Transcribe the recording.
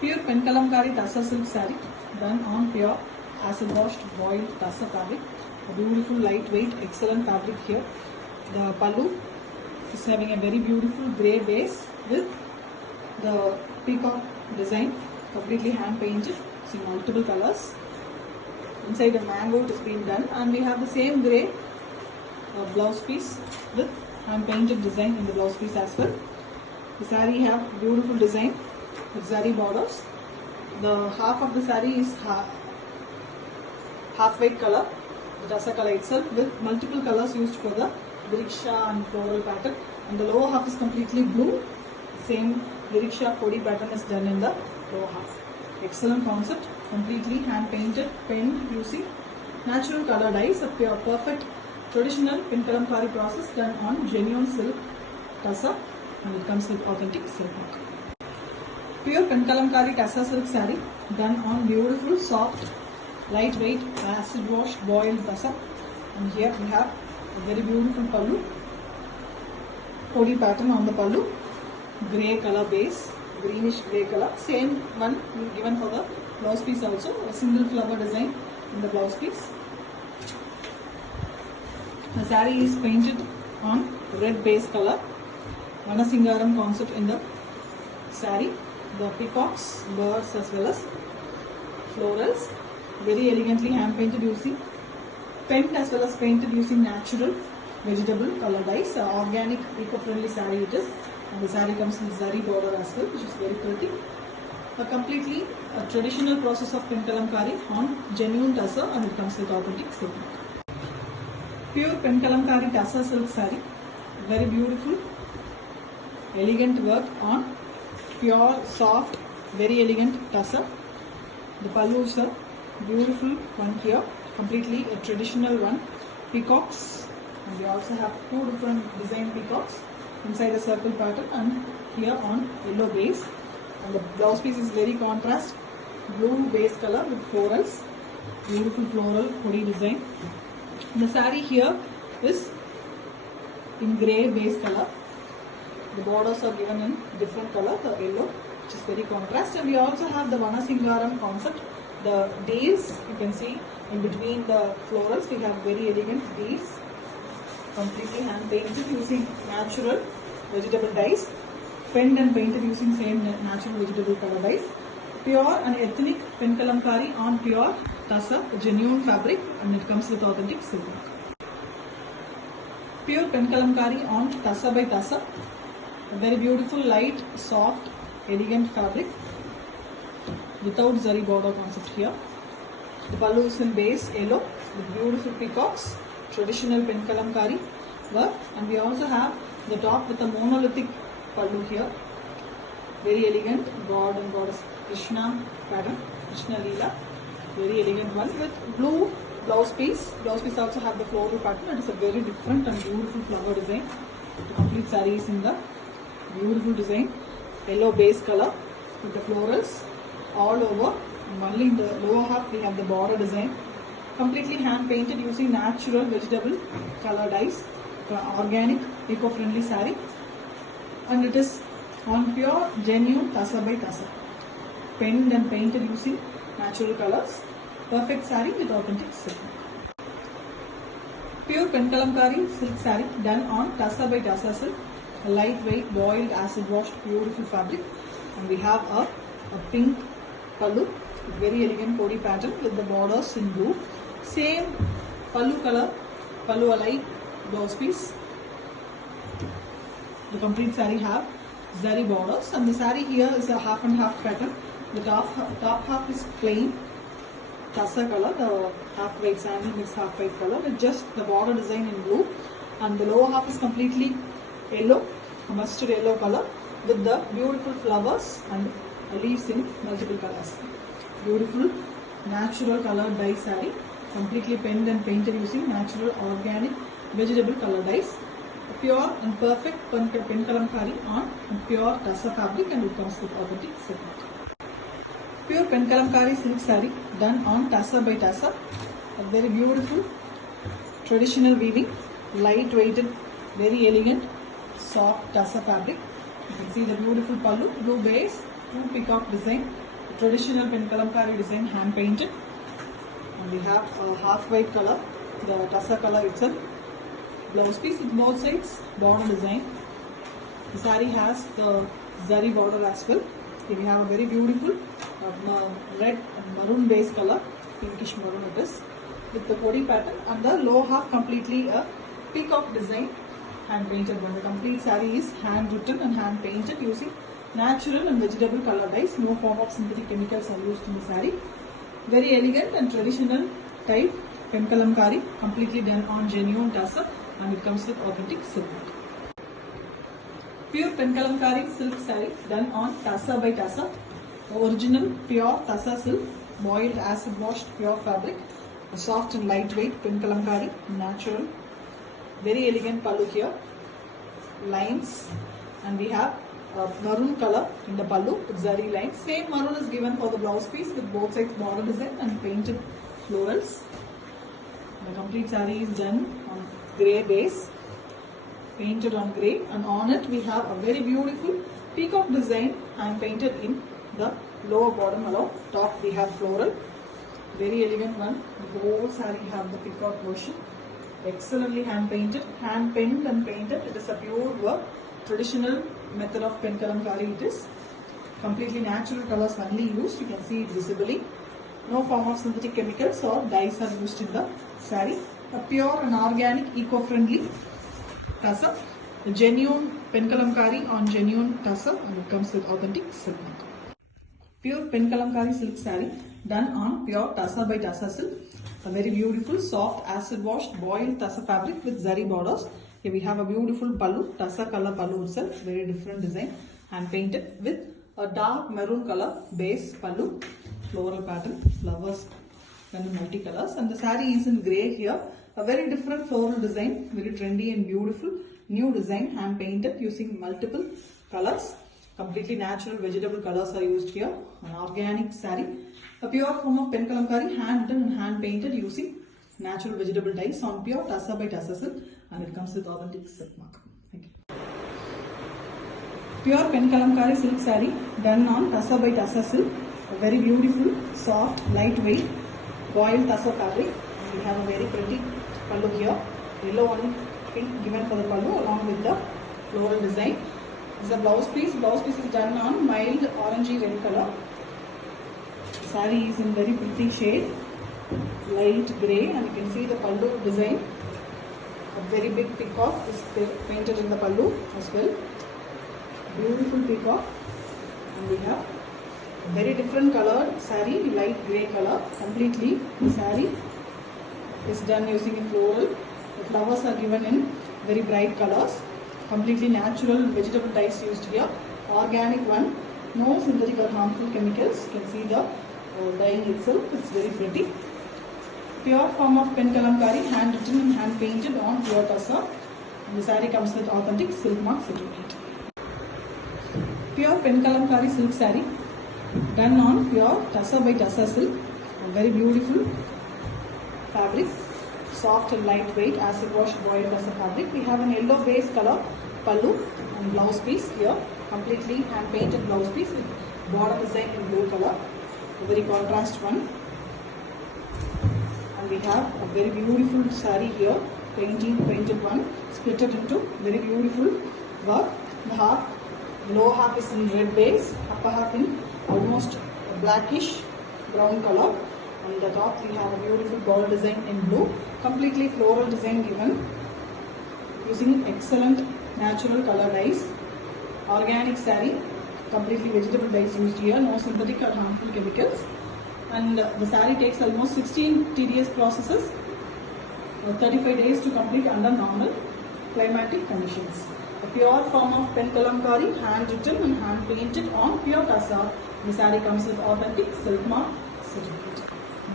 Pure Penkalamkari Tassa silk saree done on pure acid washed boiled Tassa fabric. A beautiful lightweight excellent fabric here. The pallu is having a very beautiful grey base with the peacock design, completely hand painted, see multiple colors. Inside the mango it has been done, and we have the same grey blouse piece with hand painted design in the blouse piece as well. The saree have beautiful design with zari borders. The half of the saree is half white color, the Tassa color itself, with multiple colors used for the Vriksha and floral pattern, and the lower half is completely blue. Same Vriksha Kodi pattern is done in the lower half. Excellent concept, completely hand painted, penned using natural color dyes, a pure perfect traditional Penkalamkari process done on genuine silk Tassa, and it comes with authentic silk work. Pure Penkalamkari Tassa silk saree done on beautiful soft lightweight acid wash boiled Tassa, and here we have a very beautiful pallu, Kodi pattern on the pallu, grey color base, greenish grey color, same one given for the blouse piece also, a single flower design in the blouse piece. The saree is painted on red base color, Vanasingaram concept in the saree, the peacocks, birds as well as florals, very elegantly hand painted using penned as well as painted using natural vegetable color dyes. Organic eco-friendly saree it is, and the saree comes with zari border as well, which is very pretty. A completely traditional process of Penkalamkari on genuine Tassa, and it comes with authentic silk. Pure Penkalamkari Tassa silk saree, very beautiful, elegant work on pure, soft, very elegant Tassa. The pallu is a beautiful one here, completely a traditional one, peacocks, and we also have two different design peacocks inside a circle pattern and here on yellow base, and the blouse piece is very contrast, blue base color with florals, beautiful floral Kodi design. The saree here is in grey base color. The borders are given in different color, the yellow, which is very contrast, and we also have the Vanasingaram concept. The days you can see in between the florals, we have very elegant days, completely hand painted using natural vegetable dyes, penned and painted using same natural vegetable color dyes. Pure and ethnic Penkalamkari on pure Tassa, genuine fabric, and it comes with authentic silk. Pure Penkalamkari on Tassa by Tassa, a very beautiful light, soft, elegant fabric without zari border concept here. The pallu is in base yellow with beautiful peacocks, traditional Penkalamkari work, and we also have the top with a monolithic pallu here, very elegant god and goddess Krishna pattern, Krishna Leela, very elegant one with blue blouse piece. Blouse piece also have the floral pattern, and it's a very different and beautiful flower design. The complete saree is in the beautiful design, yellow base color with the florals all over, and only in the lower half we have the border design, completely hand painted using natural vegetable color dyes, organic eco-friendly saree, and it is on pure genuine Tassa by Tassa, penned and painted using natural colors, perfect saree with authentic silk. Pure Penkalamkari silk saree done on Tassa by Tassa silk, a lightweight boiled acid washed beautiful fabric, and we have a pink pallu, very elegant Kodi pattern with the borders in blue, same pallu color, pallu alike blouse piece. The complete saree have zari borders, and the saree here is a half and half pattern. The top half is plain Tassa color, the half white sandal mixed half white color with just the border design in blue, and the lower half is completely yellow, a mustard yellow color with the beautiful flowers and leaves in multiple colors. Beautiful natural color dye saree, completely penned and painted using natural organic vegetable color dyes. Pure and perfect Penkalamkari on pure Tassa fabric, and it comes with authentic silk. Pure Penkalamkari silk saree done on Tassa by Tassa, a very beautiful traditional weaving, light weighted, very elegant soft Tassa fabric. You can see the beautiful pallu, blue base, two peacock design traditional pen kalamkari design, hand painted. And we have a half white color, the tussar color itself. Blouse piece with both sides, border design. The saree has the zari border as well. Here we have a very beautiful red and maroon base color, pinkish maroon it is, with the body pattern, and the lower half completely a peacock design, hand painted one. The complete saree is hand written and hand painted using natural and vegetable color dyes. No form of synthetic chemicals are used in the saree. Very elegant and traditional type pen kalamkari, completely done on genuine tussar, and it comes with authentic silk. Pure pen kalamkari silk saree done on tussar by tussar. Original pure tussar silk, boiled acid washed pure fabric. A soft and lightweight pen kalamkari, natural. Very elegant pallu here. Lines, and we have maroon color in the pallu with zari lines. Same maroon is given for the blouse piece with both sides border design and painted florals. The complete saree is done on grey base, painted on grey, and on it we have a very beautiful peacock design and painted in the lower bottom along. Top we have floral, very elegant one. The whole saree have the peacock version. Excellently hand painted, hand penned and painted. It is a pure work, traditional method of pen kalamkari it is. Completely natural colors only used, you can see it visibly. No form of synthetic chemicals or dyes are used in the saree. A pure and organic, eco-friendly tussar. A genuine pen kalamkari on genuine tussar, and it comes with authentic silk. Pure pen kalamkari silk saree done on pure tussar by tussar silk. A very beautiful soft acid washed boiled tussar fabric with zari borders. Here we have a beautiful pallu, tussar color pallu itself, very different design, and painted with a dark maroon color base pallu, floral pattern, flowers and multicolors, and the saree is in grey here. A very different floral design, very trendy and beautiful, new design, hand painted using multiple colors. Completely natural vegetable colors are used here. An organic saree, a pure form of pen kalamkari, hand written and hand painted using natural vegetable dyes on pure tussar by tussar silk, and it comes with authentic silk mark. Thank you. Pure pen kalamkari silk saree done on tussar by tussar silk. A very beautiful, soft, lightweight, boiled tussar fabric. We have a very pretty pallu here, yellow and pink given for the pallu along with the floral design. This is a blouse piece. Blouse piece is done on mild orangey red color. Saree is in very pretty shade, light grey, and you can see the pallu design. A very big peacock is painted in the pallu as well. Beautiful peacock, and we have a very different colored saree, light grey color. Completely the saree is done using a floral. The flowers are given in very bright colors. Completely natural vegetable dyes used here. Organic one, no synthetic or harmful chemicals. You can see the dyeing itself, it's very pretty. Pure form of pen kalamkari, hand written and hand painted on pure tussar. And the saree comes with authentic silk mark certificate. Pure pen kalamkari silk saree done on pure tussar by tussar silk. A very beautiful fabric, soft and lightweight acid wash boiled tussar fabric. We have an yellow base color pallu and blouse piece here. Completely hand painted blouse piece with border design in blue color. A very contrast one, and we have a very beautiful saree here, painted one, split it into very beautiful work. The lower half is in red base, upper half in almost blackish brown color, and the top we have a beautiful ball design in blue, completely floral design given using excellent natural color dyes. Organic saree, completely vegetable dyes used here, no synthetic or harmful chemicals, and the saree takes almost 16 tedious processes, 35 days to complete under normal climatic conditions. A pure form of pen kalamkari, hand written and hand painted on pure tussar. The saree comes with authentic silk mark certificate.